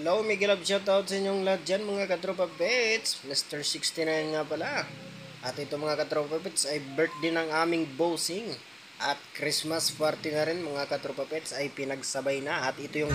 Hello, Miguel Love, shoutout sa inyong lahat dyan mga katropa pets. Mr. 69 nga pala. At ito mga katropa pets ay birthday ng aming bossing. At Christmas party na rin mga katropa pets ay pinagsabay na. At ito yung